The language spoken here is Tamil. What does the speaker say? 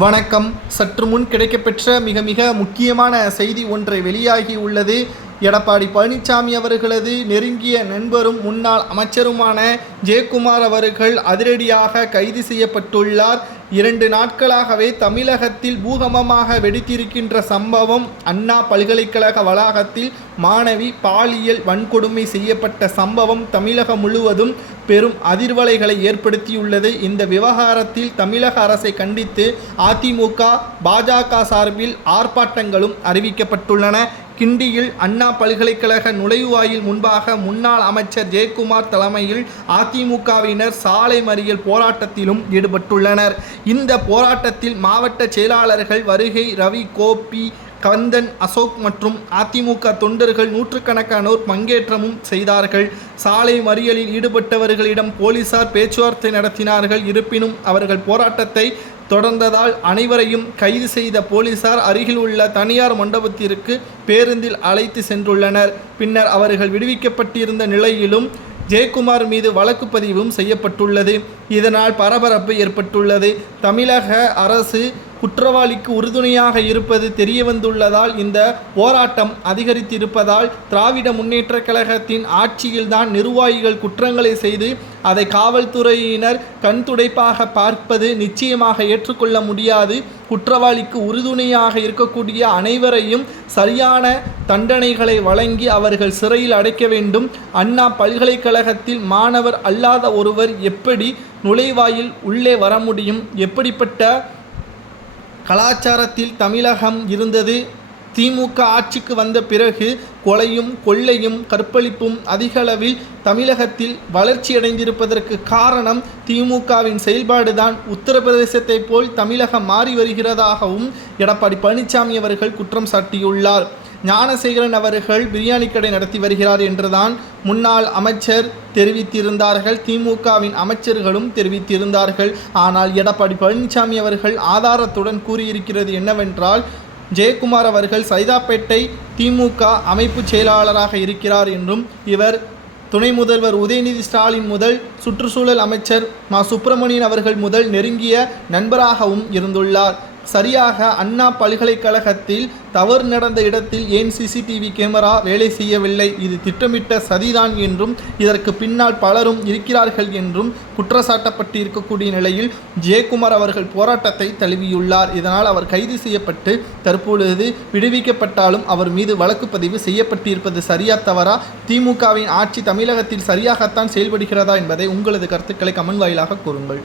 வணக்கம். சற்று முன் கிடைக்கப்பெற்ற மிக முக்கியமான செய்தி ஒன்றை வெளியாகி உள்ளது. எடப்பாடி பழனிசாமி அவர்களது நெருங்கிய நண்பரும் முன்னாள் அமைச்சருமான ஜெயக்குமார் அவர்கள் அதிரடியாக கைது செய்யப்பட்டுள்ளார். 2 நாட்களாகவே தமிழகத்தில் பூகம்பமாக வெடித்திருக்கின்ற சம்பவம், அண்ணா பல்கலைக்கழக வளாகத்தில் மாணவி பாலியல் வன்கொடுமை செய்யப்பட்ட சம்பவம் தமிழகம் முழுவதும் பெரும் அதிர்வலைகளை ஏற்படுத்தியுள்ளது. இந்த விவகாரத்தில் தமிழக அரசை கண்டித்து அதிமுக, பாஜக சார்பில் ஆர்ப்பாட்டங்களும் அறிவிக்கப்பட்டுள்ளன. கிண்டியில் அண்ணா பல்கலைக்கழக நுழைவாயில் முன்பாக முன்னாள் அமைச்சர் ஜெயக்குமார் தலைமையில் அதிமுகவினர் சாலை மறியல் போராட்டத்திலும் ஈடுபட்டுள்ளனர். இந்த போராட்டத்தில் மாவட்ட செயலாளர்கள் வருகை, ரவி, கோபி, கந்தன், அசோக் மற்றும் அதிமுக தொண்டர்கள் நூற்றுக்கணக்கானோர் பங்கேற்றமும் செய்தார்கள். சாலை மறியலில் ஈடுபட்டவர்களிடம் போலீசார் பேச்சுவார்த்தை நடத்தினார்கள். இருப்பினும் அவர்கள் போராட்டத்தை தொடர்ந்ததால் அனைவரையும் கைது செய்த போலீசார் அருகில் உள்ள தனியார் மண்டபத்திற்கு பேருந்தில் அழைத்து சென்றுள்ளனர். பின்னர் அவர்கள் விடுவிக்கப்பட்டிருந்த நிலையிலும் ஜெயக்குமார் மீது வழக்கு பதிவும் செய்யப்பட்டுள்ளது. இதனால் பரபரப்பு ஏற்பட்டுள்ளது. தமிழக அரசு குற்றவாளிக்கு உறுதுணையாக இருப்பது தெரியவந்துள்ளதால் இந்த போராட்டம் அதிகரித்திருப்பதால் திராவிட முன்னேற்ற கழகத்தின் ஆட்சியில்தான் நிர்வாகிகள் குற்றங்களை செய்து அதை காவல்துறையினர் கண்துடைப்பாக பார்ப்பது நிச்சயமாக ஏற்றுக்கொள்ள முடியாது. குற்றவாளிக்கு உறுதுணையாக இருக்கக்கூடிய அனைவரையும் சரியான தண்டனைகளை வழங்கி அவர்கள் சிறையில் அடைக்க வேண்டும். அண்ணா பல்கலைக்கழகத்தில் மாணவர் அல்லாத ஒருவர் எப்படி நுழைவாயில் உள்ளே வர முடியும்? எப்படிப்பட்ட கலாச்சாரத்தில் தமிழகம் இருந்தது? திமுக ஆட்சிக்கு வந்த பிறகு கொலையும் கொள்ளையும் கற்பழிப்பும் அதிகளவில் தமிழகத்தில் வளர்ச்சியடைந்திருப்பதற்கு காரணம் திமுகவின் செயல்பாடுதான். உத்தரப்பிரதேசத்தை போல் தமிழகம் மாறி வருகிறதாகவும் எடப்பாடி பழனிசாமி அவர்கள் குற்றம் சாட்டியுள்ளார். ஞானசேகரன் அவர்கள் பிரியாணி கடை நடத்தி வருகிறார் என்றுதான் முன்னாள் அமைச்சர் தெரிவித்திருந்தார்கள். திமுகவின் அமைச்சர்களும் தெரிவித்திருந்தார்கள். ஆனால் எடப்பாடி பழனிசாமி அவர்கள் ஆதாரத்துடன் கூறியிருக்கிறது என்னவென்றால், ஜெயக்குமார் அவர்கள் சைதாப்பேட்டை திமுக அமைப்பு செயலாளராக இருக்கிறார் என்றும், இவர் துணை முதல்வர் உதயநிதி ஸ்டாலின் முதல் சுற்றுச்சூழல் அமைச்சர் மா சுப்பிரமணியன் அவர்கள் முதல் நெருங்கிய நண்பராகவும் இருந்துள்ளார். சரியாக அண்ணா பல்கலைக்கழகத்தில் தவறு நடந்த இடத்தில் ஏன் சிசிடிவி கேமரா வேலை செய்யவில்லை? இது திட்டமிட்ட சதிதான் என்றும் இதற்கு பின்னால் பலரும் இருக்கிறார்கள் என்றும் குற்றச்சாட்டப்பட்டு இருக்கக்கூடிய நிலையில் ஜெயக்குமார் அவர்கள் போராட்டத்தை தழுவியுள்ளார். இதனால் அவர் கைது செய்யப்பட்டு தற்பொழுது விடுவிக்கப்பட்டாலும் அவர் மீது வழக்கு பதிவு செய்யப்பட்டிருப்பது சரியா தவறா? திமுகவின் ஆட்சி தமிழகத்தில் சரியாகத்தான் செயல்படுகிறதா என்பதை உங்களது கருத்துக்களை கமெண்ட் வாயிலாக கூறுங்கள்.